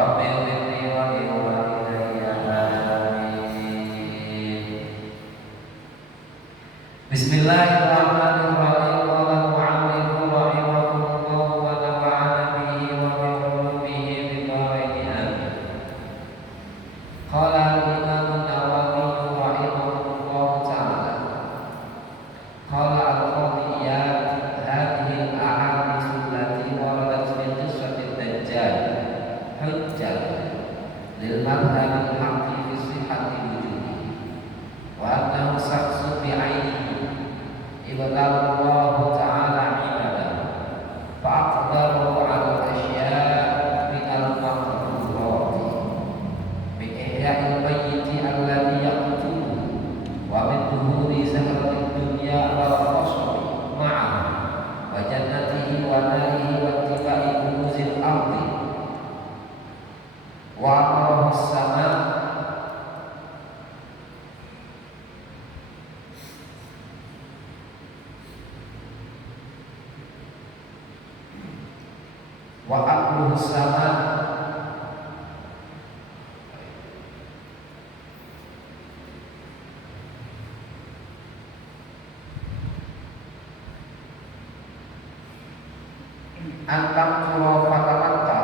Rabbi ighfirli wa liwalidayya amin. Bismillahirrahmanirrahim. Wallahu a'lam rahimakumullah wa nafa'ana bihi wa bi ulumihi fid dharain amin. Qala al-Imam an-Nawawi rahimahullah ta'ala. Qala al-Qadhi Iyad hadhihi al-ahadits allati waradat fi qissati ad-Dajjal hujjah lil madhhab al-haqqi fi sihhati wujudihi wa annahu shakhsun bi'ainihi ibtallahu ta'ala ibadahu fa'aqdaru 'ala al-ashya' min al-maqdurati bi ihya'il mayyiti alladhi yaqtuluhu wa min dhuhuri zahrati dunya wal qasri ma'ahu wa jannatihi wa narihi wa ittiba'i kunuzil ardi wa amarahu as-sama' wa amruhu as-sama' antam turo fatamatta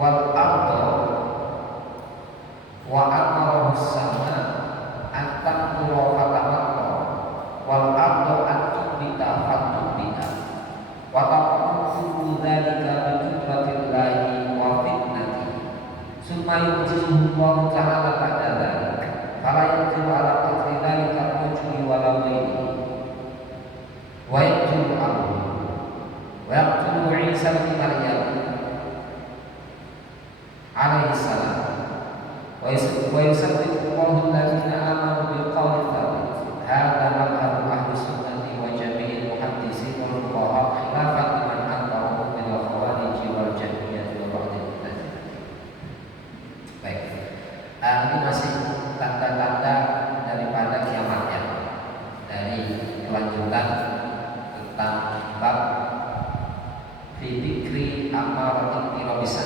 wal ardo wa amarahu as-sama' antam turo fatamatta wal ardo antubita fatubita wa taqulu dzalika bi qudratillahi wa fitnatihi summa yujizuhu Allah ta'ala ba'da dzalik fala yaqdiru ala qadri dzalika al-wajhi wa la ghayrihi wa yaqtulu Abu wa yaqtulu Isa bin Maryam alaihi salam wa yusabbitu Allahu alladziina aamanu bil qawli tsabit hadza madhhabu ahli sunnati wa jami'il muhadditsin wal fuqaha khilafan liman ankarahum min al-khawarij wal jahmiyah wa ba'dil mu'tazilah. Baik, ini masih tanda-tanda daripada kiamatnya, dari kelanjutan tentang bab fikri amaratin tirobisa,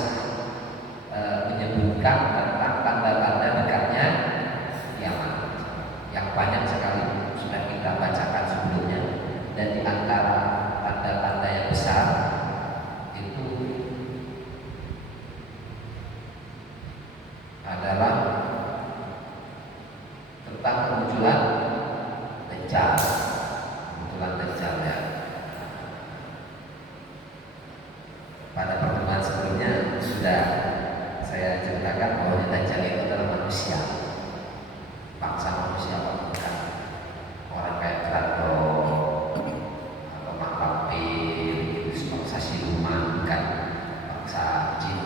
menyebutkan tentang tanda-tanda dekatnya kiamat yang banyak sekali sudah kita bacakan sebelumnya, dan di antara tanda-tanda yang besar itu adalah tentang kemunculan Dajjal. Dajjal ya. Pada pertemuan sebelumnya sudah saya ceritakan bahwa Dajjal itu adalah manusia, bangsa manusia, bukan orang kayak Krato atau Mampir, bangsa siluman, bukan bangsa jin.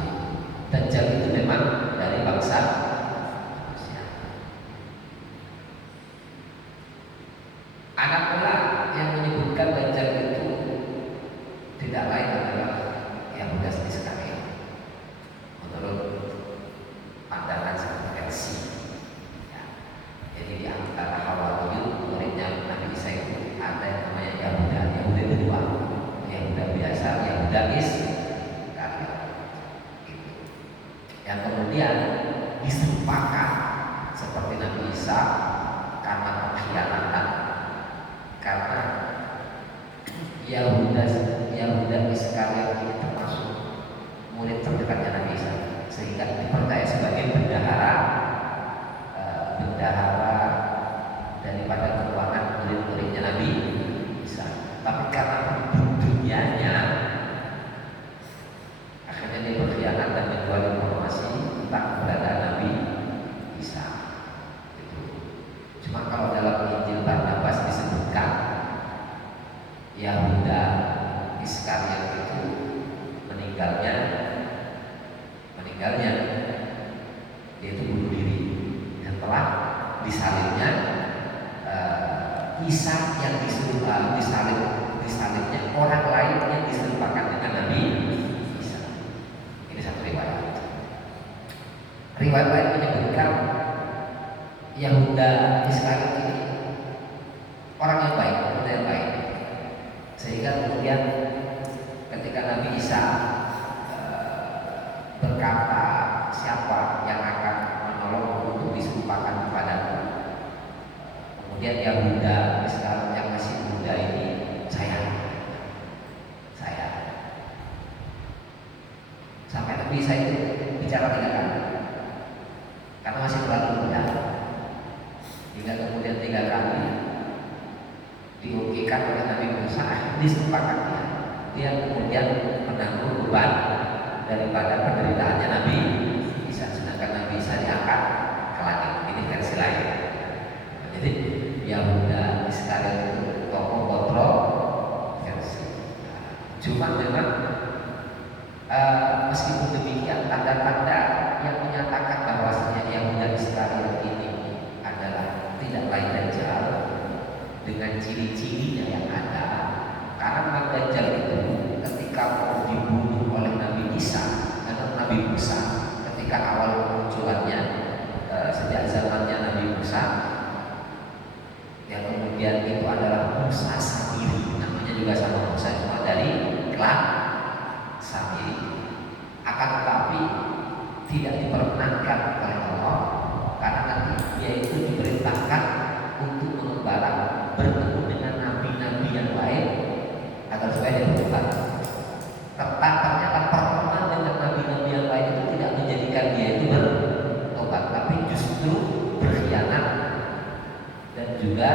Dajjal itu memang dari bangsa manusia. Anak pula yang menyebutkan Dajjal itu tidak lain adalah Yahuda Iskariot. Menurut pandangan satu versi, ya. Jadi di antara Hawariyun, muridnya Nabi Isa itu ada yang namanya Yahuda. Yahuda itu dua, Yahuda biasa, Yahuda Iskariot. Gitu. Yang kemudian diserupakan seperti Nabi Isa karena pengkhianatan, karena Yahuda Iskariot ini termasuk murid terdekatnya Nabi Isa, sehingga dipercaya sebagai bendahara daripada keuangan murid-muridnya Nabi Isa. Tapi karena dunianya, akhirnya dia berkhianat dan menjual informasi tentang keberadaan Nabi Isa. Itu. Cuma kalau dalam Injil Barnabas disebutkan Yahuda Iskariot itu meninggalnya dia itu bunuh diri setelah disalibnya Isa yang disalibnya orang lain yang diserupakan dengan Nabi Isa. Ini satu riwayat. Riwayat lain menyebutkan Yahuda Iskariot ini orang yang baik, sehingga kemudian ketika Nabi Isa Nabi Isa itu bicara 3 kali karena masih terlalu muda, hingga kemudian 3 kali diokekan oleh Nabi Musa, disepakati dia kemudian menanggung beban daripada penderitaannya Nabi Isa, sedangkan Nabi Isa diangkat ke langit. Ini versi lain. Jadi Yahuda Iskariot itu tokoh kontroversi. Cuma memang meskipun demikian, tanda-tanda yang menyatakan bahwasanya Yahuda Iskariot ini adalah tidak lain Dajjal dengan ciri-cirinya yang ada. Karena Dajjal itu ketika mau dibunuh oleh Nabi Isa atau Nabi Musa, ketika awal kemunculannya sejak zamannya Nabi Musa, yang kemudian itu adalah Musa Samiri, namanya juga sama Musa, cuma dari klan Samiri. Akan tetapi tidak diperkenankan oleh Allah karena nanti dia itu diperintahkan untuk mengembara bertemu dengan nabi-nabi yang lain agar supaya dia bertobat. Ternyata pertemuan dengan nabi-nabi yang lain itu tidak menjadikan dia itu bertobat, tapi justru berkhianat dan juga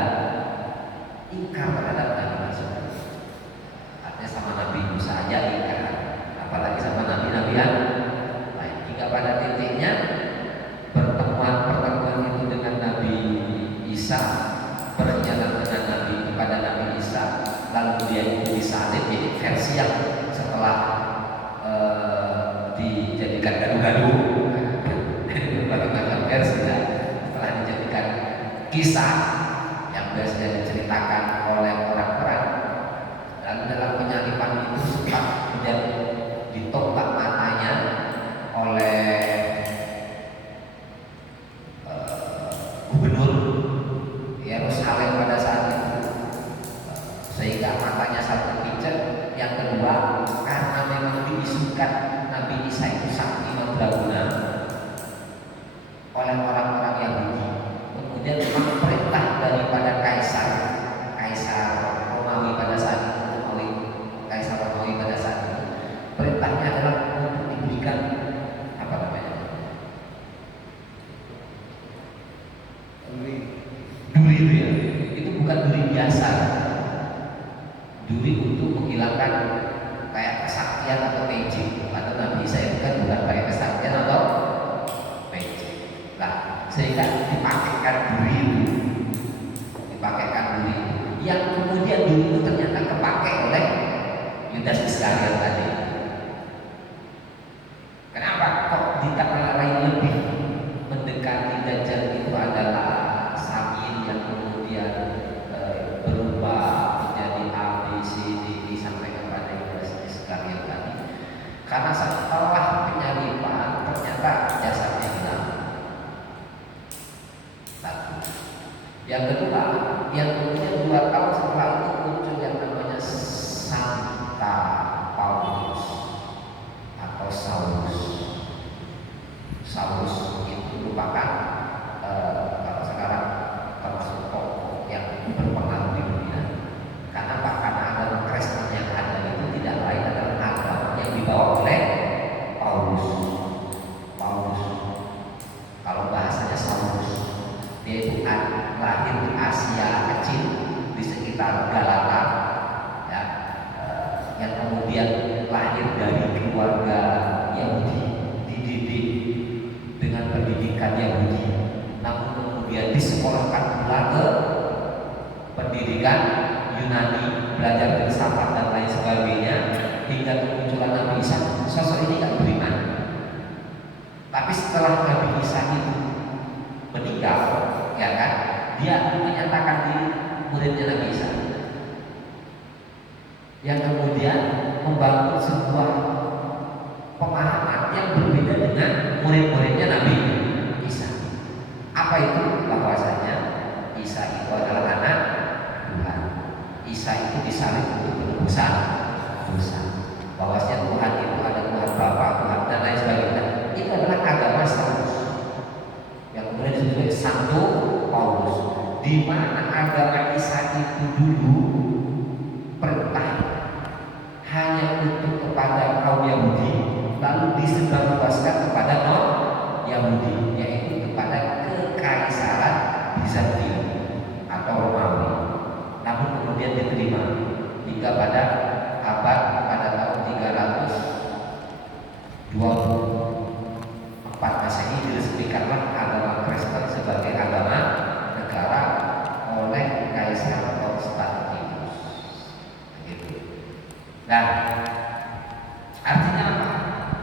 ingkar terhadap Nabi Musa. Artinya sama Nabi Musa aja ingkar, apalagi sama nabi-nabi yang lain. Hingga pada titiknya pertemuan itu dengan Nabi Isa, berkhianat dengan Nabi kepada Nabi Isa, lalu dia itu disalib. Jadi versi yang setelah dijadikan gaduh-gaduh berbagai macam versi, ya, setelah dijadikan kisah yang biasanya diceritakan oleh orang-orang, dan dalam penyaliban itu sempat kemudian ditoprak matanya oleh gubernur Yerusalem pada saat itu, sehingga matanya satu picek. Yang kedua, karena memang diisukan Nabi Isa itu sakti mandraguna oleh orang-orang Yahudi, kemudian memang perintah daripada kaisar Romawi pada saat itu, kaisar Romawi pada saat itu, perintahnya adalah untuk diberikan apa namanya, duri itu ya, itu bukan duri biasa, duri untuk menghilangkan kayak kesaktian atau magic. Atau Nabi Isa itu kan bukan kayak kesaktian atau magic. Nah, sehingga dipakaikan duri yang kemudian duri itu ternyata kepakai oleh Yudas Iskariot tadi. Kenapa kok ditengarai lebih mendekati Dajjal itu adalah Samir yang kemudian berubah menjadi A, B, C, D sampai kepada Yudas Iskariot tadi? Karena setelah penyaliban ternyata jasadnya hilang. Satu. Yang kedua, yang kemudian 2 tahun setelah itu muncul yang namanya Santa Paulus atau Saulus. Saulus itu merupakan kalau sekarang termasuk tokoh yang berpengaruh di dunia. Karena agama Kristen yang ada itu tidak lain adalah agama yang dibawa oleh Paulus. Kalau bahasanya Saulus, dia itu lahir di Asia kecil di sekitar Galata, ya, yang kemudian lahir dari keluarga Yahudi, dididik dengan pendidikan Yahudi, namun kemudian disekolahkan pula ke pendidikan Yunani, belajar filsafat dan lain sebagainya, hingga kemunculan Nabi Isa. Sosok ini tidak beriman, tapi setelah Nabi Isa itu meninggal, ya kan, dia menyatakan diri muridnya Nabi Isa, yang kemudian membangun sebuah pemahaman yang berbeda dengan murid-muridnya Nabi Isa. Apa itu? Bahwasanya Isa itu adalah anak Tuhan. Isa itu disalib untuk menebus dosa. Bahwasanya Tuhan itu ada Tuhan Bapa, Tuhan dan lain sebagainya. Itu adalah agama Saulus, yang kemudian disebut Santo Paulus, di mana agama Isa itu dulu perintah hanya untuk kepada kaum Yahudi, lalu disebar juga pada tahun 324 Masehi diresmikanlah agama Kristen sebagai agama negara oleh Kaisar Konstantinus. Begitu. Nah, artinya apa?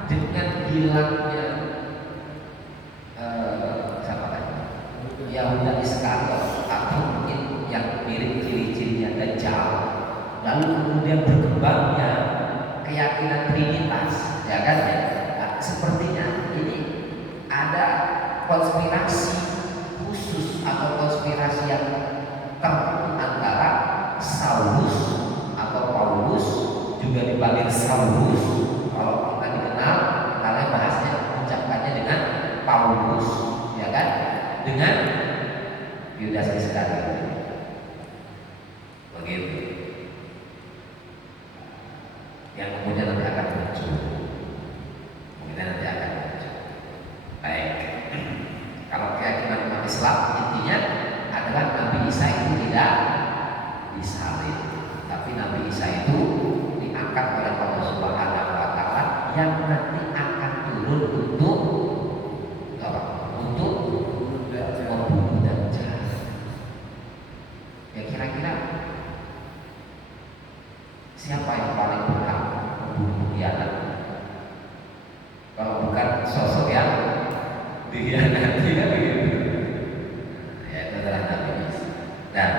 Dengan hilangnya Yahuda Iskariot atau mungkin yang mirip ciri-cirinya Dajjal, lalu kemudian berkembangnya keyakinan Trinitas, ya kan ya? Nah, sepertinya ini ada konspirasi khusus atau konspirasi yang tertentu antara Saulus atau Paulus, juga dipanggil Saulus kalau kita dikenal karena bahasnya ucapannya dengan Paulus, ya kan, dengan Yudas Iskariot. Begitu. Yang kemudian nanti akan muncul. Baik. Kalau keyakinan umat Islam intinya adalah Nabi Isa itu tidak disalib, tapi Nabi Isa itu diangkat oleh Allah Subhanahu wa taala yang nanti akan turun untuk membunuh Dajjal. Ya kira-kira siapa yang paling berhak membunuh khianat? Kalau bukan sosok yang dikhianati, kan begitu. Ya itu adalah Nabi Isa. Dan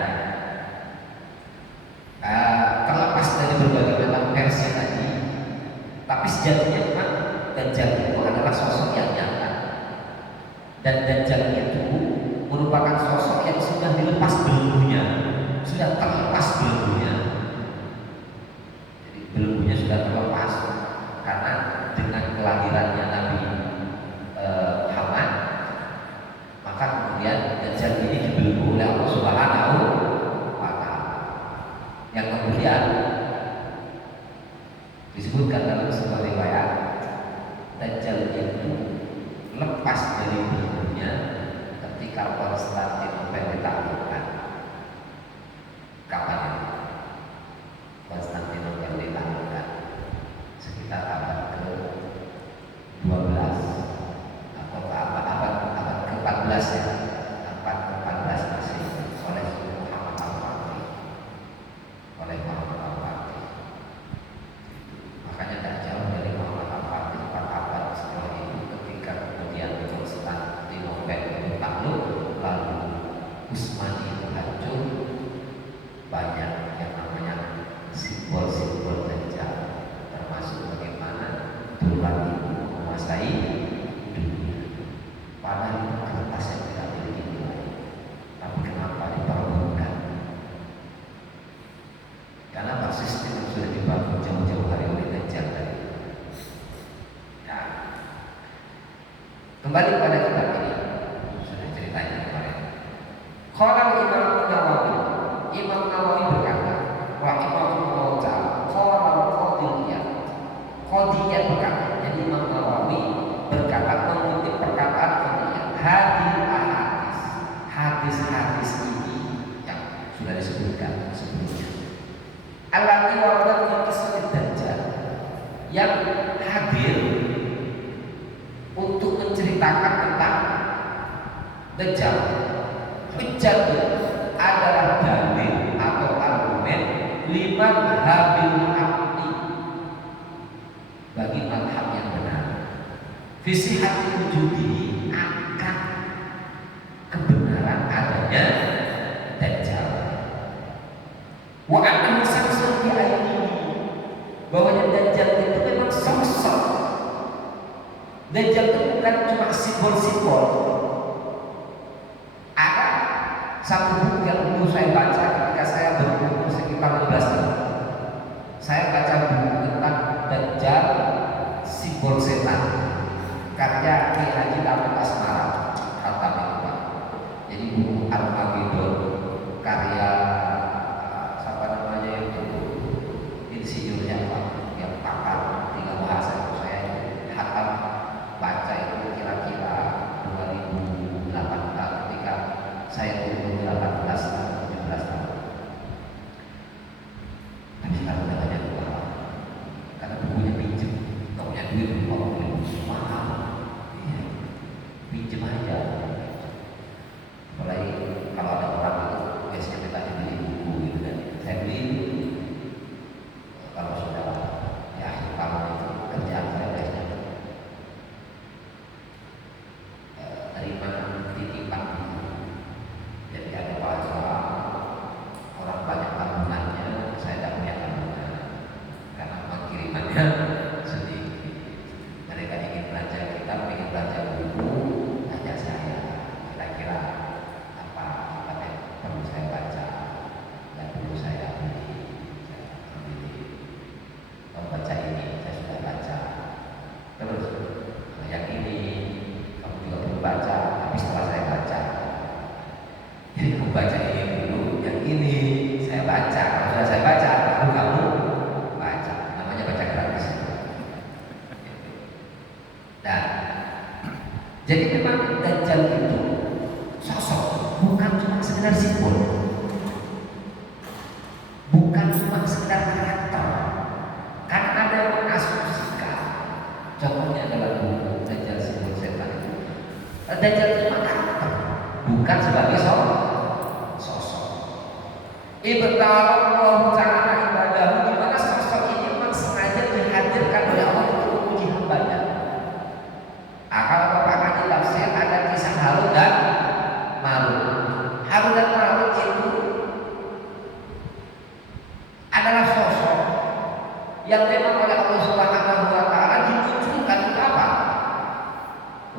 terlepas dari berbagai macam versi tadi, tapi sejatinya memang Dajjal itu adalah sosok yang nyata. Dan Dajjal itu merupakan sosok yang sudah dilepas belenggunya, sudah terlepas belenggunya. Jadi belenggunya sudah terlepas karena dengan kelahirannya Nabi Muhammad, maka kemudian Dajjal ini dibelenggu oleh Allah Subhanahu wa taala. Yang kemudian disebutkan dalam sebuah riwayat, Dajjal itu lepas dari belenggunya ketika Konstantinopel ditaklukkan. Kapan itu? Konstantinopel ditaklukkan sekitar abad ke-12 atau abad ke-14 ya, abad ke-14 masih oleh Muhammad Al-Fatih, makanya tidak jauh dari Muhammad Al-Fatih 4 abad setelah itu, ketika kemudian Konstantinopel itu takluk, lalu Utsmani itu hancur, banyak yang namanya simbol-simbol Dajjal, termasuk bagaimana Tuhan itu menguasai dunia. Padahal itu kertas yang tidak memiliki nilai, tapi kenapa diperbutkan? Karena sistem yang sudah dibangun jauh-jauh hari oleh Dajjal tadi. Ya. Kembali pada kitab ini, sudah ceritanya kemarin. Qala Imam Nawawi berkata, rahimahullah ta'ala, qala Qadiyah berkata, jadi Imam Nawawi berkata mengutip perkataan Qadiyah, hadis ini yang sudah disebutkan sebelumnya. Allati waradat fi qissat Dajjal, yang hadir untuk menceritakan tentang Dajjal. Hujjah adalah dalil atau argumen liman habil haqqi, bagi mazhab yang benar, visi hati wujudi, akan kebenaran adanya Dajjal. Wa annahu samsun bi ainihi, bahwanya Dajjal itu memang sosok. Dajjal itu bukan cuma simbol-simbol. Ada satu buku yang dulu saya baca ketika saya berumur sekitar 16 tahun. Saya baca buku tentang Dajjal, simbol setan, karya Ki Haji Daud Asmara Al-Tabaqah. Jadi buku Al-Magidon, karya siapa namanya itu, insinyurnya Pak, yang pakar 3 bahasa itu, saya hatam baca itu kira-kira 2018 ketika saya umur 18 atau 17 tahun. Tapi duit 50.000 mahal, ya, pinjam aja. Mulai kalau ada orang itu biasanya minta dibeli buku gitu kan, saya beli kalau sudah ya kalau itu kerjaan saya biasanya terima titipan. Jadi ada bahasa orang banyak tabungannya, saya tidak punya tabungan karena pengirimannya sedikit. Mereka ingin belanja kitab, ingin belanja buku, tanya saya kira-kira apa yang perlu saya baca dan perlu saya beli. Membaca ini saya sudah baca, terus yang ini kamu juga perlu baca, tapi setelah saya baca. Jadi kamu baca ini dulu, yang ini saya baca. Kalau sudah saya baca, baru kamu baca. Namanya baca gratis. Dan jadi memang Dajjal itu sosok, bukan cuma sekedar simbol, bukan cuma sekedar karakter. Kan ada yang mengasumsikan, contohnya adalah buku Dajjal simbol setan itu. Dajjal itu cuma karakter, bukan sebagai sosok. Ibtalaqallahu ta'ala ibadahu, di mana sosok ini memang sengaja dihadirkan oleh Allah untuk menguji hambanya. Kalau Bapak ngaji tafsir ada kisah Harut dan Marut. Harut dan Marut itu adalah sosok yang memang oleh Allah Subhanahu wa taala dimunculkan untuk apa?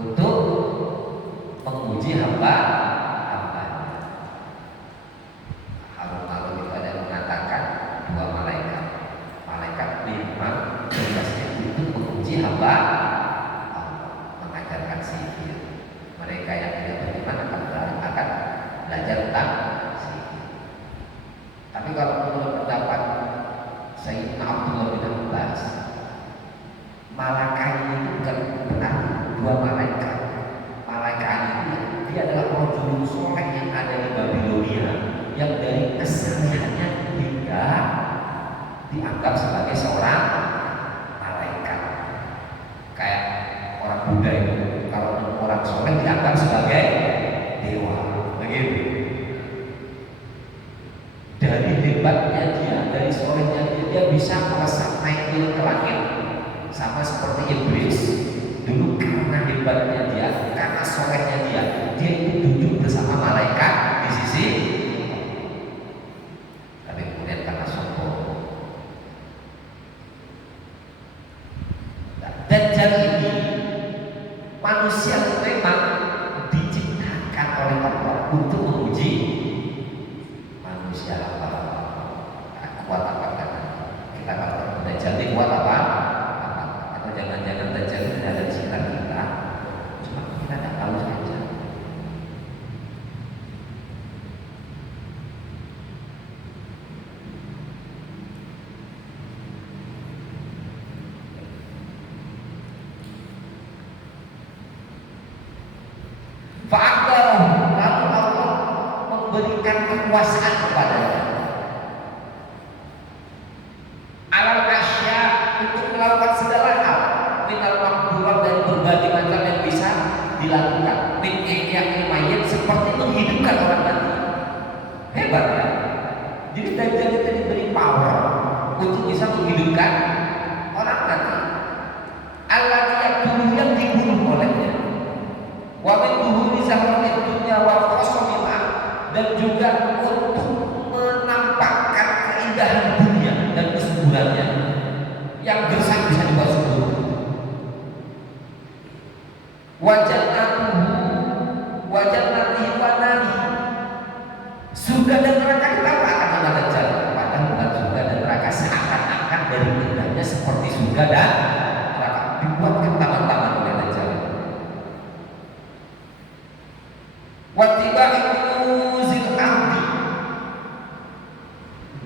Untuk menguji hamba. Harut Marut itu ada yang mengatakan dua malaikat. Malaikat memang tugasnya untuk menguji hamba, mengajarkan sihir. Mereka yang tidak beriman akan belajar tentang sihir. Tapi kalau menurut pendapat Sayyidina Abdullah bin Abbas, malaikat itu bukan berarti dua malaikat. Malaikat itu dia adalah rajulun soleh yang ada di Babilonia, yang dari kesalehannya tidak dianggap sebagai seorang malaikat. Kayak orang Buddha itu, kalau orang soleh dianggap sebagai dewa, begitu. Dari hebatnya dia, dari solehnya dia bisa melesat naik ke langit, sama seperti iblis. Dulu karena hebatnya dia, karena solehnya dia itu duduk bersama malaikat di sisi. Tapi kemudian karena sombong, Dajjal ini manusia yang memang diciptakan oleh Allah untuk menguji manusia apa kuat apa kan. Kita kalau Dajjal ini kuat apa? Atau jangan-jangan Dajjal itu ada di sekitar kita, cuma kita tidak tahu saja. Fa'adahu, lalu Allah memberikan kekuasaan kepadanya alal asya, untuk melakukan segala hal, minal makdurat, dari berbagai macam yang bisa dilakukan, min ihya'il mayyit, seperti menghidupkan orang mati. Hebat ya. Jadi Dajjal itu diberi power untuk bisa menghidupkan orang mati. Allah yang dibunuh olehnya. Wa min duhuri zahrati dunya wa qasamiha, dan juga untuk menampakkan keindahan dunia dan kesuburannya. Yang gersang bisa dibuat subur. Wa jannatihi wa nari, surga dan neraka ditampakkan oleh Dajjal. Padahal bukan surga dan neraka, seakan-akan dari indahnya seperti surga dan neraka, dibuatkan taman-taman oleh Dajjal. Wattiba'i kunuzil ardi,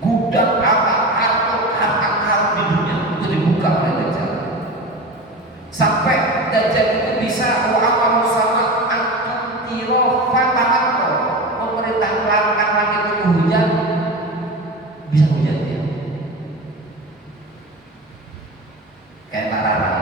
gudang harta di dunia itu dibuka oleh Dajjal. Sampai Dajjal itu bisa wa'amalu sama antutiro fatahakko, memerintah langit langit itu hujan, bisa hujan dia. Kayak Tarara,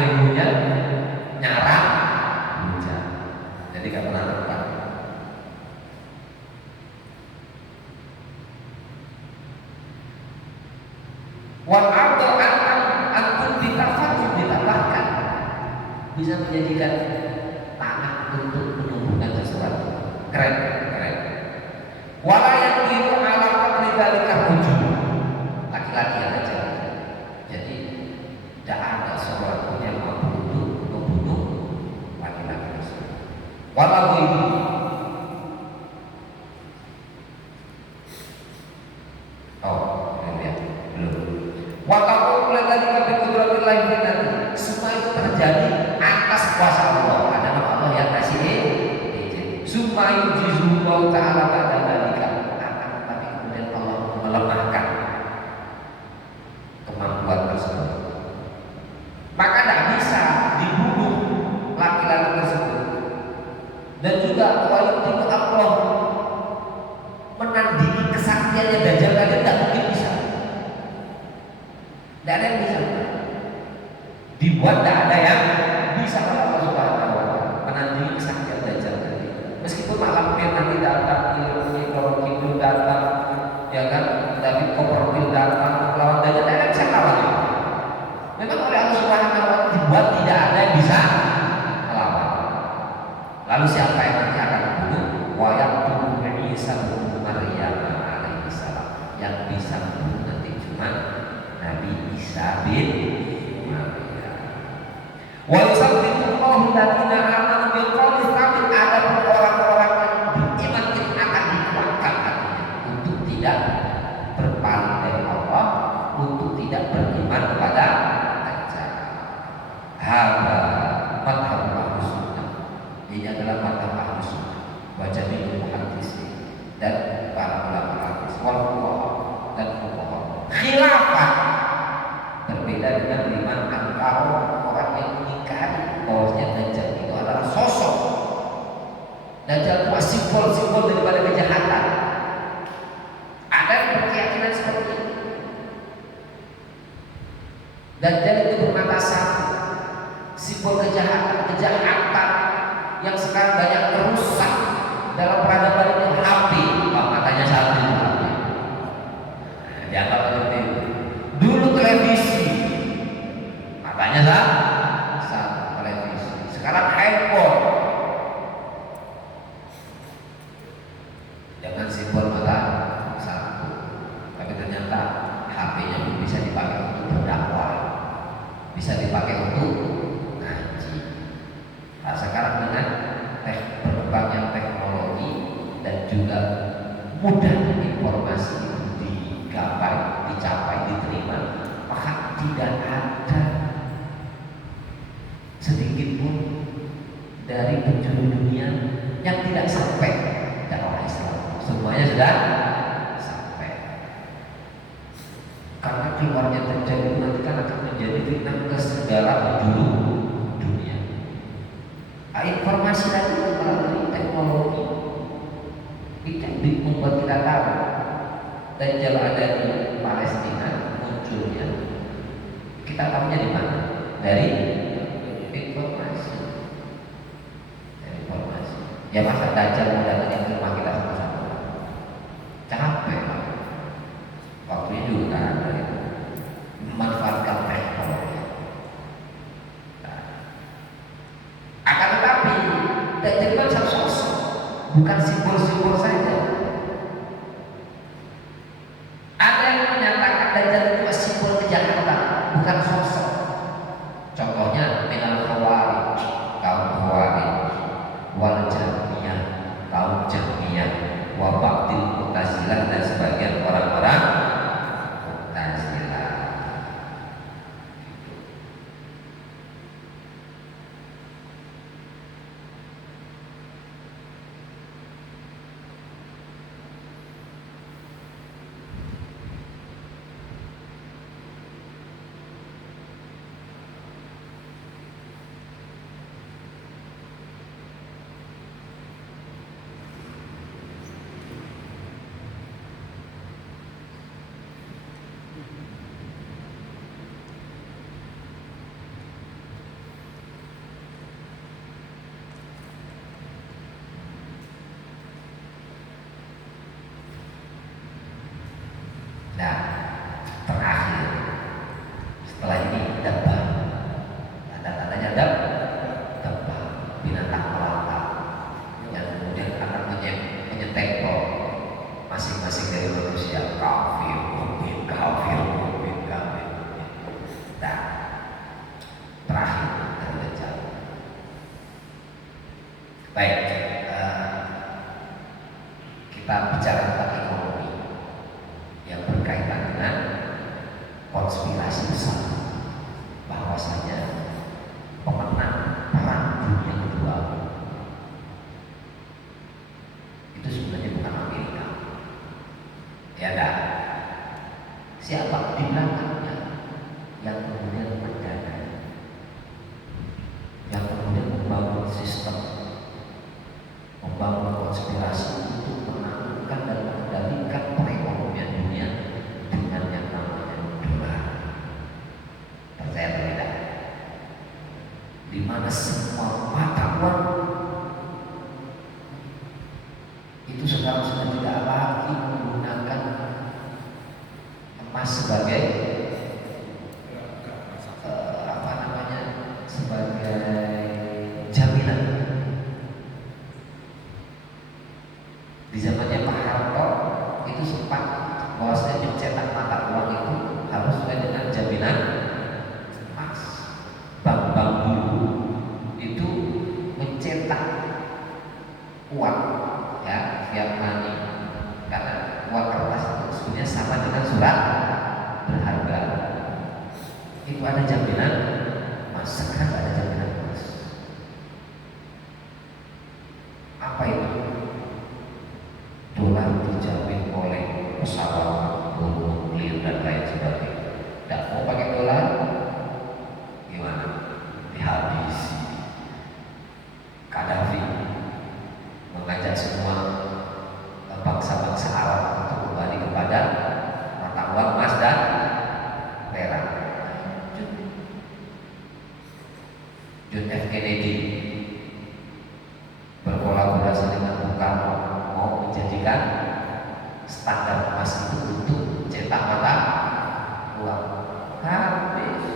ilmunya nyarang hujan, jadi gak pernah tepat. Wal ardo antum ditambahkan bisa menjadikan tanah untuk menumbuhkan sesuatu. Keren, keren. Wala yang itu alam meninggalkan ujung laki-laki aja. Jadi tidak ada seorang pun yang mampu untuk membunuh laki-laki tersebut. Walau ini walau mulai tadi kami kudratil lain nanti semua itu terjadi atas kuasa Allah. Ada nama Allah yang kasih izin. Supaya jizullah ta'ala pada dalika akan tetapi kemudian Allah melemahkan kemampuan tersebut. Maka tidak bisa dibunuh laki-laki tersebut. Dan juga walaupun Allah menandingi kesaktiannya Dajjal tadi tidak mungkin bisa. Tidak ada yang bisa dibuat, tidak ada yang bisa oleh Allah Subhanahu wa Ta'ala menandingi kesaktian Dajjal tadi. Meskipun malam nanti datang, ilmu Kidul datang, ya kan, David Copperfield datang melawan Dajjal, tidak ada yang bisa melawan. Memang oleh Allah Subhanahu wa Ta'ala dibuat tidak ada yang bisa melawan. Lalu siapa yang nanti akan membunuh? Wa yaqtulu Isa bin Maryam alaihi salam. Yang bisa membunuh nanti cuma Nabi Isa bin Maryam. Wa yusabbitu alladziina aamanu bil qawli tsabit. Ada orang-orang yang beriman itu akan dikuatkan hatinya untuk tidak berpaling dari Allah, untuk tidak beriman kepada Dajjal. Hada madhab Ahlus Sunnah. Ini adalah madhab Ahlus Sunnah. Baca minum hadis dan para ulama hadis wal fuqaha dan fuqaha. Khilafah berbeda dengan liman angkara orang yang mengingkari bahwasanya Dajjal itu adalah sosok. Dajjal itu simbol-simbol daripada kejahatan. Ada yang berkeyakinan seperti ini. Dajjal itu bermata satu, simbol kejahatan yang sekarang banyak merusak dalam peradaban ini. HP, matanya satu HP. Dianggap seperti itu. Dulu televisi, matanya satu televisi. Sekarang handphone dengan simbol mata satu, tapi ternyata HP-nya pun bisa dipakai untuk berdakwah, bisa dipakai untuk ngaji. Nah, sekarang dengan berkembangnya teknologi dan juga mudah informasi itu dicapai, diterima, maka tidak ada sedikit pun dari penjuru dunia yang tidak sampai dakwah Islam. Semuanya sudah sampai. Karena keluarnya terjadi nanti kan akan menjadi fitnah ke segala penjuru dunia. Informasi tadi melalui teknologi itu membuat kita tahu Dajjal ada di Palestina munculnya. Kita tahunya di mana? Dari informasi. Ya masa Dajjal mau datangin ke rumah kita sama-sama? Capek. Waktunya juga ada itu. Memanfaatkan teknologi. Akan tetapi Dajjal itu satu sosok, bukan simbol-simbol saja. Ada yang menyatakan Dajjal itu simbol kejahatan, bukan sosok. Contohnya dengan Khawarij, kaum Khawarij, wal Jahmiyah, kaum Jahmiyah, wa ba'dil Mu'tazilah dan sebagian orang-orang Mu'tazilah. terhadap binatang melata yang kemudian akan menyetekol masing-masing dari manusia. Kafir, mukmin, kafir, mukmin, kafir. Nah, terakhir dari Dajjal. Baik, kita bicara tentang ekonomi yang berkaitan dengan konspirasi besar, bahwasanya pemenang perang dunia kedua itu sebenarnya bukan Amerika, ya enggak? Siapa di belakangnya yang kemudian mendanai, yang kemudian membangun sistem, membangun konspirasi untuk menangkan dan mengendalikan perekonomian dunia dengan yang namanya dolar. Percaya atau tidak? Di mana semua mata uang itu sekarang sudah tidak lagi menggunakan emas sebagai sebagai jaminan. Di zamannya Pak Harto itu sempat bahwasanya mencetak mata uang itu harus sesuai dengan jaminan emas. Bank-bank dulu itu mencetak uang, ya, fiat money, karena uang kertas itu sebenarnya sama dengan surat berharga. Itu ada jaminan emas, sekarang ada jaminan emas. Apa itu? Dolar dijamin oleh pesawat, burung, lil dan lain sebagainya. Tidak mau pakai dolar, gimana? Dihabisi. Qaddafi mengajak semua bangsa-bangsa Arab untuk kembali kepada mata uang emas dan perak. John F. Kennedy berkolaborasi dengan Bung Karno mau menjadikan standar emas itu untuk cetak mata uang. Habis.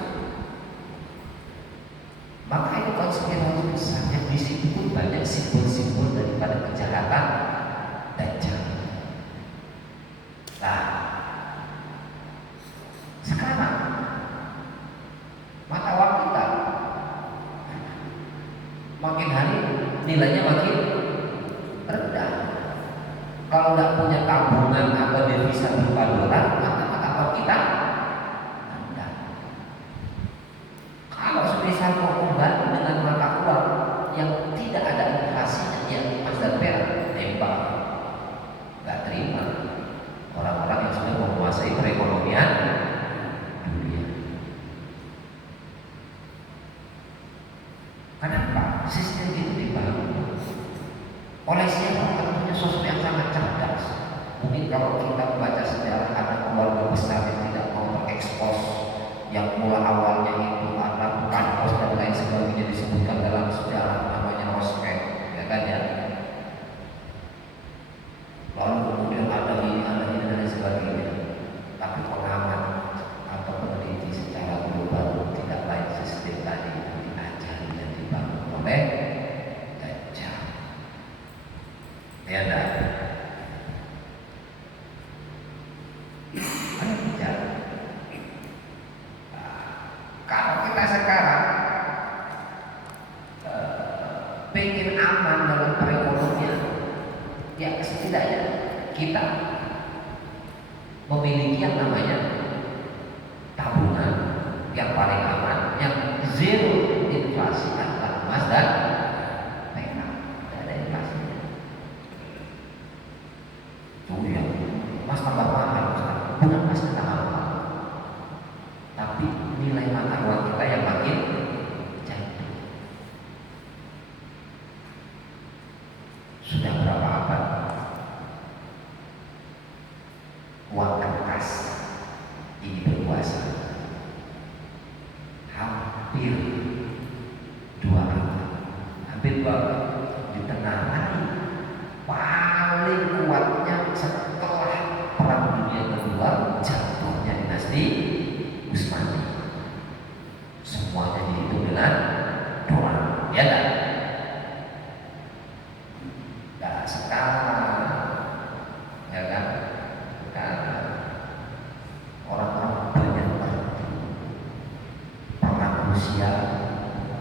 Maka itu konspirasi besar yang di situ pun banyak simbol-simbol daripada kejahatan Dajjal. Nah, sekarang mata uang kita makin hari nilainya makin rendah. Kalau tidak punya tabungan atau devisa berupa dolar, maka mata uang kita rendah. Kalau semisal mau kembali dengan mata uang yang tidak ada inflasinya, yang emas dan perak, nembak, nggak terima orang-orang yang sudah menguasai perekonomian dunia. Kenapa sistem itu dibangun oleh siapa? Tentunya sosok yang sangat cerdas. Mungkin kalau kita membaca sejarah anak keluarga besar yang tidak mau terekspos, yang mula awalnya itu anak kampus dan lain sebagainya disebutkan dalam sejarah namanya Roosevelt, ya kan ya. Lalu kemudian ada ini dan lain sebagainya. Tapi pengamat atau peneliti secara global tidak lain sistem tadi itu diajari dan dibangun oleh Dajjal. Ya enggak? Ada bicara. Kalau kita sekarang pengen aman dalam perekonomian, ya setidaknya kita memiliki yang namanya tabungan yang paling aman, yang zero inflasi adalah emas dan perak. Tidak ada inflasinya. Tuh ya, emas tambah mahal, bukan emas tambah mahal, tapi nilai mata uang kita yang makin jatuh. Sudah berapa abad uang kertas ini berkuasa? Hampir 2 abad.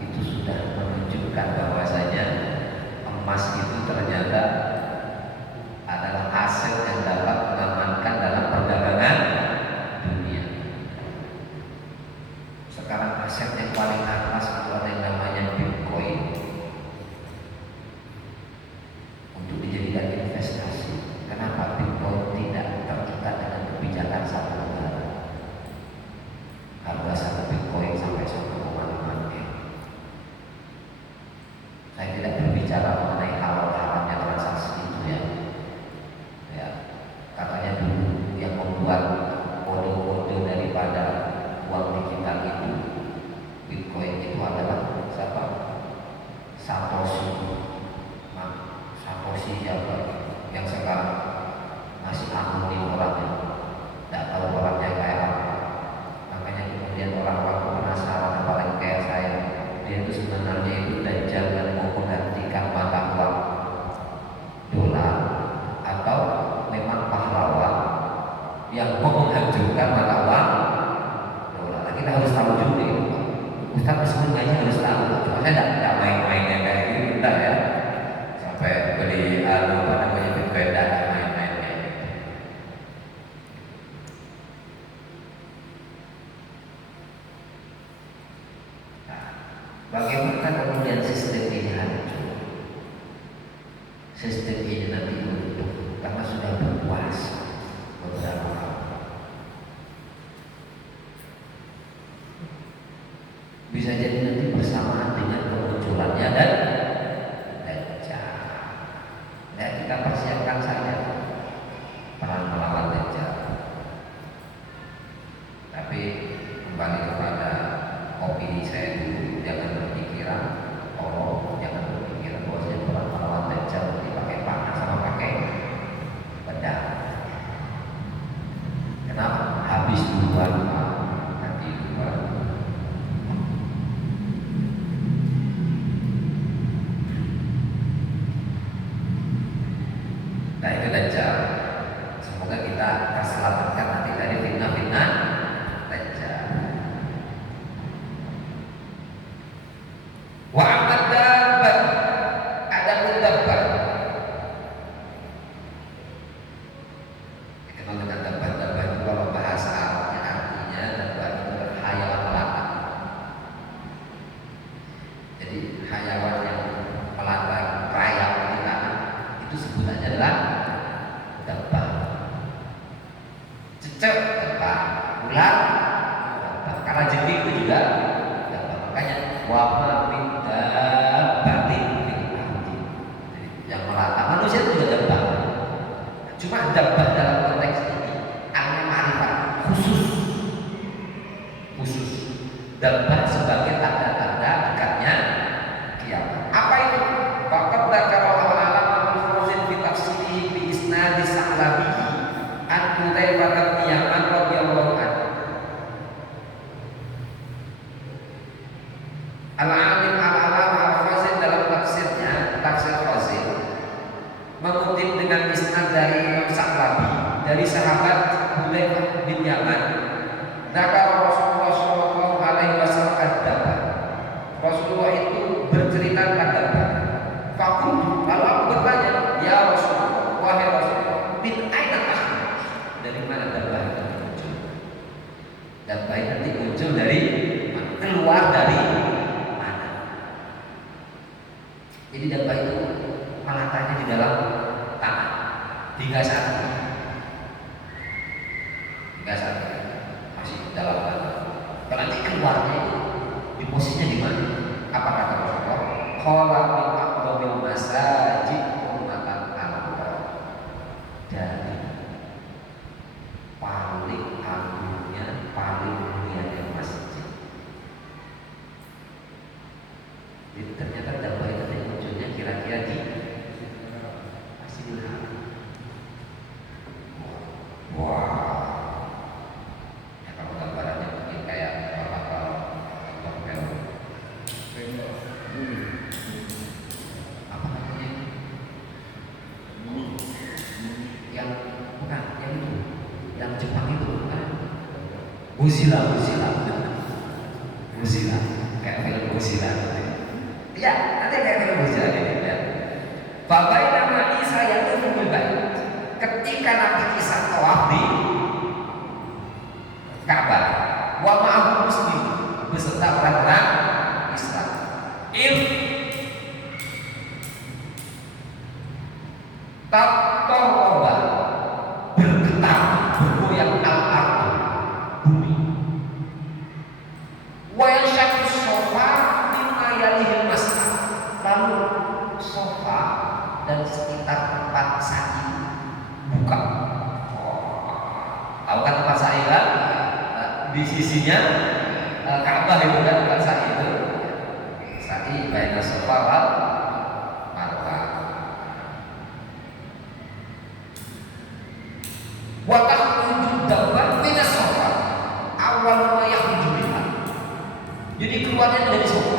itu sudah menunjukkan bahwasanya emas itu ternyata adalah aset yang dapat mengamankan dalam perdagangan dunia. Sekarang aset yang paling atas itu ada yang namanya Bitcoin untuk dijadikan investasi. Kenapa Bitcoin tidak terikat dengan kebijakan satu negara? Harga satu Bitcoin sampai 1,5 M. Saya tidak berbicara mengenai halal-haramnya transaksi itu ya. Ya, katanya dulu yang membuat kode-kode daripada uang digital itu, Bitcoin itu adalah siapa? Satoshi. Satoshi siapa? Yang sekarang masih anonim orangnya, tidak tahu orangnya kayak apa. Makanya kemudian orang-orang penasaran, apalagi kayak saya, dia itu sebenarnya itu dajjal yang mau menggantikan mata uang dolar, atau memang pahlawan yang mau menghancurkan mata uang dolar. Kita harus tahu juga itu. Ustaz sebenarnya harus tahu. Cuma saya tidak main-mainnya kayak gitu, tidak ya. Sampai beli apa namanya Bitcoin dan main-mainnya. Nah, bagaimana kemudian sistem ini hancur? Sistem ini nanti runtuh karena sudah berkuasa beberapa tahun. Bisa jadi nanti bersamaan dengan kemunculannya dan Dajjal. Dan kita persiapkan saja perang melawan Dajjal. Tapi kembali kepada opini saya dulu, jangan berpikiran, jangan berpikiran bahwasanya perang melawan Dajjal dipakai panah sama pakai pedang. Kenapa? Habis duluan, nanti duluan. Nah itu Dajjal. Semoga kita terselamatkan nanti dari fitnah-fitnah Dajjal. Wa amad dabbat, ada pun dabbat. Dikenal dengan dabbat itu kalau bahasa Arabnya artinya dabbat itu hayawan melata. Jadi hayawan yang melata rayap di tanah itu sebutannya adalah dabbat. Cecek dabbat, ular dabbat. Karena jengking itu juga dabbat. Makanya wama min dabbatin fil ardi. Yang melata manusia itu juga dabbat. Cuma dabbat dalam konteks ini artinya ma'rifat khusus. Dabbat sebagai tanda-tanda dekatnya kiamat. Apa itu? Faqad dzakara al-alam al-khazin fi tafsirihi bi isnad Sa'labi an Hudzaifah bin Yaman radhiyallahu anhu. Al-alim al-alam al-khazin dalam tafsirnya, tafsir Khazin, mengutip dengan isnad dari Imam Sa'labi dari sahabat Hudzaifah bin Yaman. Dzakara Rasulullah sallallahu alaihi wasallam ad-dabba. Rasulullah itu bercerita tentang dabba. Fakultu, lalu aku bertanya, ya Rasulullah, wahai Rasulullah, min aina akhraj? Dari mana dabba itu muncul? Dabba itu nanti muncul dari mana? Keluar dari mana? Jadi dabba itu melatanya di dalam tanah, hingga saat masih di dalam tanah. Kalau nanti keluarnya itu di posisinya di mana? Apa kata Rasulullah? Qala min aqdamil masajid ummatan al-ula. Dari paling agungnya, paling mulianya masjid. Jadi ternyata dabba itu munculnya kira-kira di Masjidil Haram. Wah. Ya kalau gambarannya mungkin kayak kapal apa namanya? Yang bukan, yang itu, yang Jepang itu kan? Muzila, kayak silat. Ya, nanti kayak film Buziran ini ya. Bapak nama Isa yang itu baik. Ketika Nabi Isa tawaf di Ka'bah, wa ma'ahu muslim beserta orang-orang Islam. Tatorba bergetar, bergoyang al-ardu bumi. Wa yasyaqu sofa mimma yalihil masjid. Lalu sofa dan sekitar tempat sa'i buka. Tahu kan tempat sa'i kan? Di sisinya Ka'bah itu kan tempat sa'i itu. Sa'i baina sofa wal marwah. Wa takhruju dabban min as-sofa awal ma yakhruju minha. Jadi keluarnya dari sofa.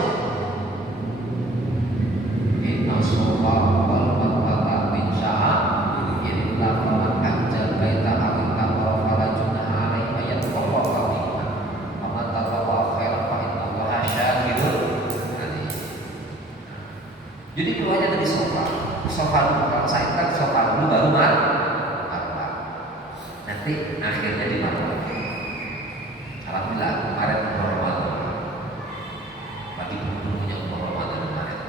Inna sofa wal marwah min sya'a illa man hajjal baita aw taqwa fala junaha alaihi ayat qawa biha. Faman taqwa khairan fa innallaha syakirun alim. Jadi keluarnya dari sofa. Sofa dulu, kalau saya kan sofa dulu baru nanti akhirnya di mana? Alhamdulillah kemarin Ramadan, pagi punya Ramadan kemarin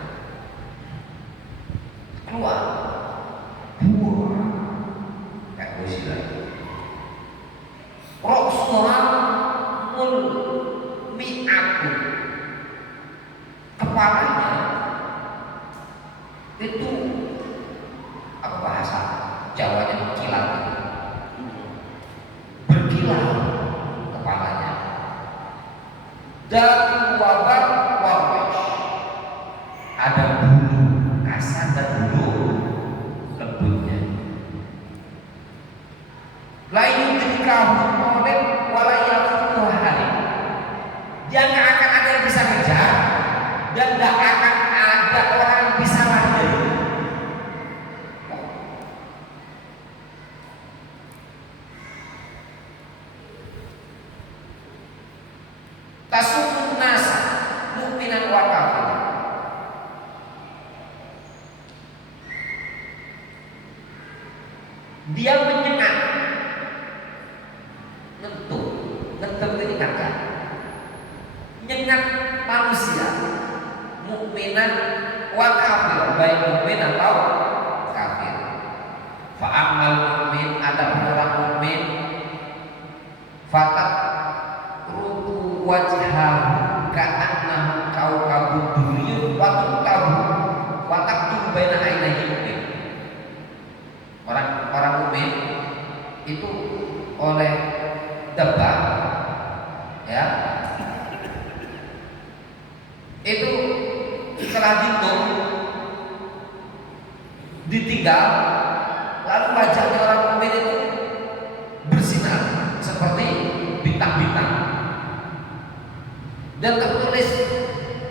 keluar buah kayak Buziran. Rasulullah mi'atu, kepalanya itu apa bahasa Jawanya berkilat. Kepalanya dan wabar warwish, ada bulu kasar dan bulu lembutnya. Lain ketika model walayakutuhani, dia nggak akan ada yang bisa ngejar dan nggak akan ada orang yang bisa lari. Tasumun nasa mu'minan wa kafir. Dia menyengat, ngentuk itu nyengat, nyengat manusia, mu'minan wa kafir, baik mu'min atau kafir. Fa'amal mu'min, ada orang mu'min, fatat wajhah ka'annahu kawkabun duriyun wa tuktabu wa taktubu baina ainaihi mu'min. Orang mukmin itu oleh Dabbar ya, itu setelah ditinggal, lalu wajahnya orang mukmin itu bersinar seperti bintang-bintang. Dan tertulis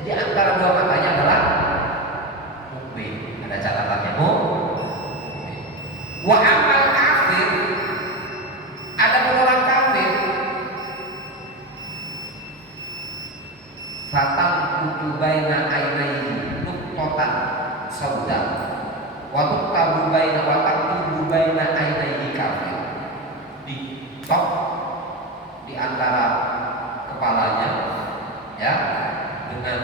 di antara dua matanya adalah mukmin. Ada catatannya mukmin. Wa amal kafir, ada orang kafir, fatal kutubaina ainaihi nuqtatan sauda wa tuqtabu baina wa taktubu baina ainaihi kafir. Di top di antara kepalanya ya, dengan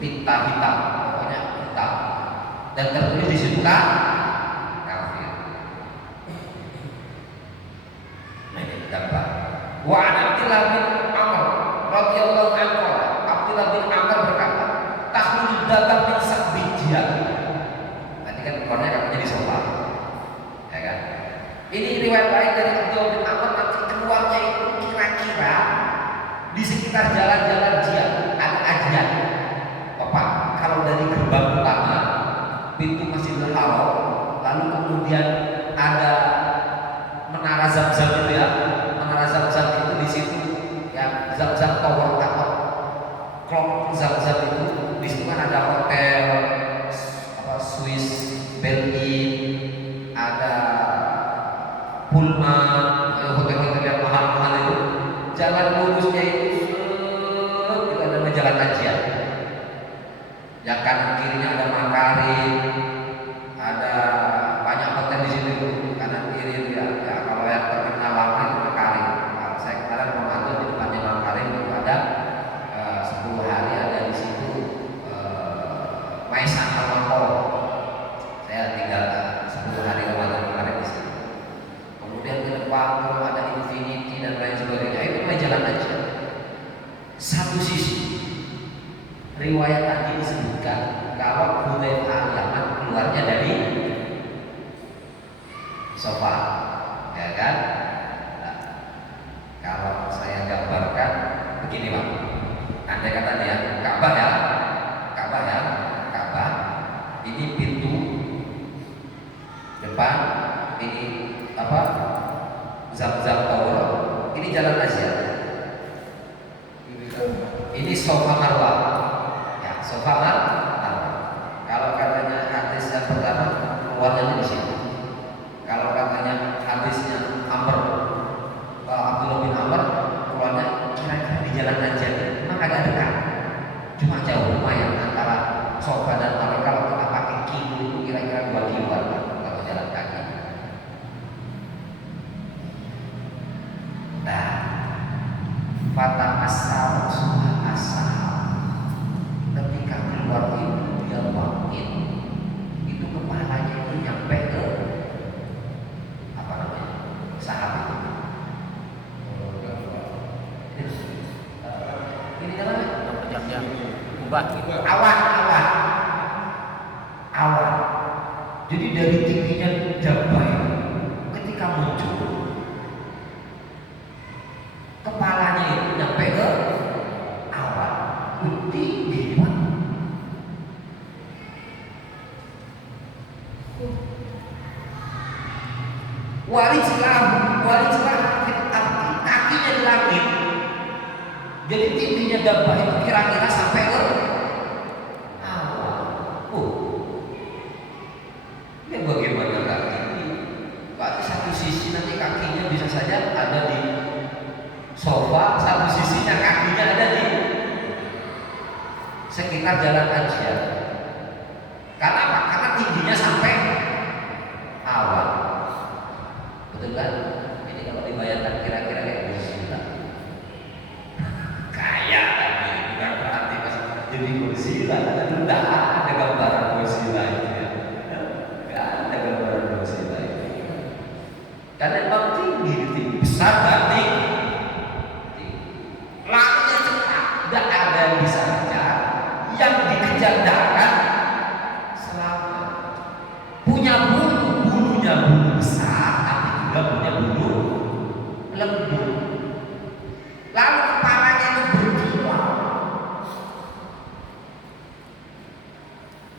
tinta hitam, pokoknya hitam, dan tertulis di situ kafir. Nah, ini gambar. Wa an Abdullah bin Amr radhiyallahu anhu, Abdullah bin Amr berkata, takhruju dabbah min sabijiyah. Nanti kan keluarnya katanya di sofa, ya kan? Ini riwayat lain dari Abdullah bin Amr, nanti keluarnya itu kira-kira di sekitar jalan-jalan Ajian. Bapak, kalau dari gerbang utama pintu Masjidil Haram, lalu kemudian ada menara Zam-Zam itu ya, menara Zam-Zam itu di situ ya, Zam-Zam Tower atau Clock Zam-Zam itu di situ kan ada hotel Swiss Berlin, ada Pullman, hotel-hotel yang mahal-mahal itu. Jalan lurusnya itu ada jalan Ajian. riwayat tadi disebutkan kalau Hudzaifah al-Yaman keluarnya dari sofa, ya kan? Nah, kalau saya gambarkan begini Pak, andai kata dia Ka'bah ya, Ka'bah, ini pintu depan, ini apa? Zam-Zam Tower, ini jalan Asia, ini sofa Marwah, ya sofa Marwah. Kalau katanya hadis yang pertama keluarnya di sini. Kalau katanya hadisnya Amr, Abdullah bin Amr keluarnya kira-kira di jalan aja, memang agak dekat, cuma jauh lumayan antara sofa dan Marwah. Kalau kita pakai kilo itu kira-kira 2 kilo kalau jalan kaki. Nah, fata asal suha asal ketika keluar itu dia bangkit, itu kepalanya itu nyampe ke apa namanya sahabat itu. Ini namanya jam-jam ubah gitu. awan. Jadi dari tingginya Jabal ketika muncul, kepalanya itu nyampe ke awan, tinggi banget. Walijlah kakinya di langit. Jadi tingginya Jabal itu kira-kira sampai ke awan. Ini bagaimana kaki ini? Berarti satu sisi nanti kakinya bisa saja ada di sofa, satu sisinya kakinya ada di sekitar jalan Asia. Karena apa? Karena tingginya sampai awan. Betul kan? Ini kalau dibayangkan kira-kira kayak Godzilla. Kayak tapi bukan berarti pas jadi Godzilla. Tidak ada gambaran Godzilla itu ya. Tidak ada gambaran Godzilla itu. Karena memang tinggi, besar berarti larinya cepat, tidak ada yang bisa kejar. Yang dikejar darat selamat. Punya bulunya bulu besar, tapi juga punya bulu lembut. Lalu kepalanya itu berkilau.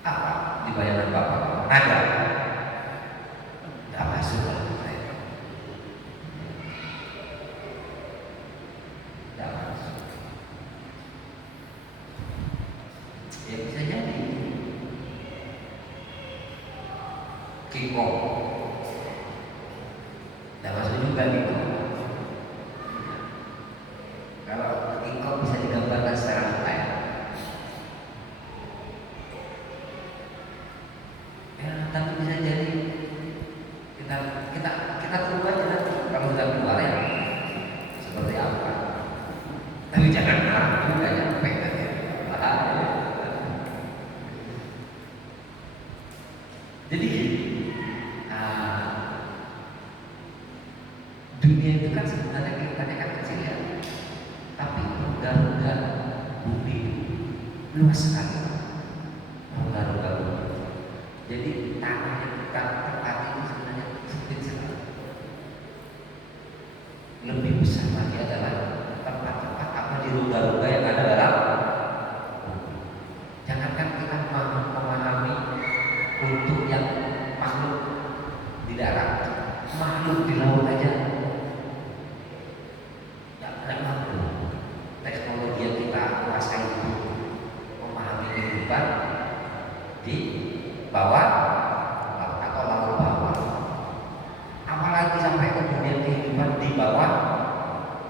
Apa di bayangan Bapak? Ada? Tidak masuk lah. Tidak masuk. Ya bisa jadi. King Kong. Tidak masuk juga gitu. Kalau King Kong bisa digambarkan secara detail. Ya, tapi bisa jadi kita tunggu aja nanti kalau sudah keluar ya seperti apa. Tapi jangan harap juga nyampe aja. Jadi dunia itu kan sebenarnya kelihatannya kan kecil ya, tapi rongga-rongga bumi luas sekali. Rongga-rongga bumi. Jadi tanah yang kita tempati itu sebenarnya sempit sekali. Lebih besar lagi adalah tempat-tempat apa di rongga-rongga yang ada dalam bumi. Jangankan kita memahami untuk yang makhluk di darat, makhluk di laut aja tidak mampu. Teknologi yang kita kuasai itu memahami kehidupan di bawah atau laut bawah, apalagi sampai kemudian kehidupan di bawah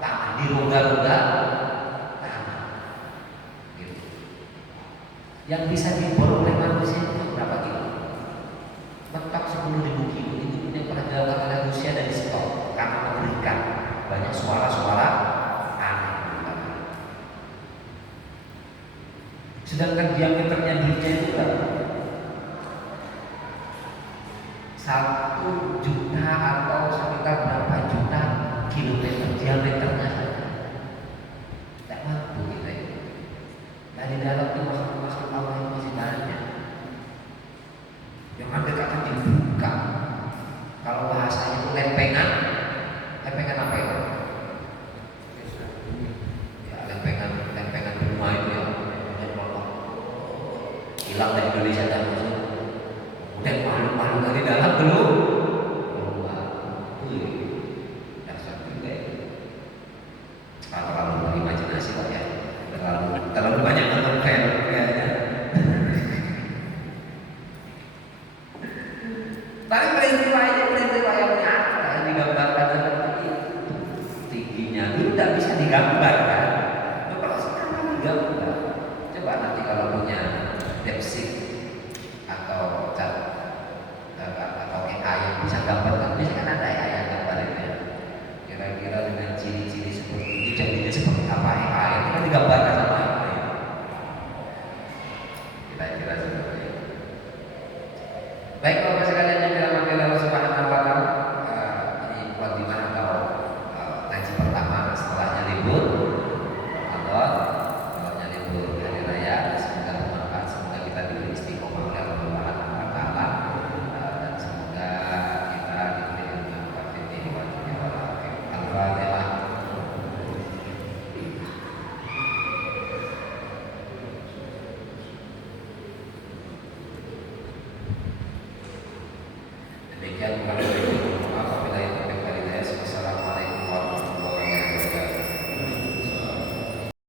tanah, di rongga-rongga tanah gitu. Yang bisa dibor oleh manusia itu berapa kilo? Mentok 10.000 kilo. Itu pun yang pernah dilakukan oleh Rusia dan di stop karena mengerikan banyak suara-suara aneh. Sedangkan diameternya dunia itu berapa? 1 juta atau sekitar berapa juta kilometer diameternya saja. Tidak mampu kita itu. Nah di dalam itu hilang dari Indonesia dan masuk. Udah malu-malu dari dalam belum? Keluar. Dasar juga ya. Terlalu berimajinasi lah ya. Terlalu banyak nonton film kayaknya. Tapi peristiwa yang nyata yang digambarkan tadi tingginya itu tidak bisa digambarkan. Kalau sekarang digambar, coba nanti kalau punya Depsik atau AI yang bisa gambarkan, biasanya kan ada AI yang gambar itu ya. Kira-kira dengan ciri-ciri seperti ini jadinya seperti apa AI itu kan digambarkan sama AI. Kira-kira seperti itu. Baik Bapak sekalian yang dirahmati Allah Subhanahu wa taala, ini mukadimah atau ngaji pertama setelahnya libur.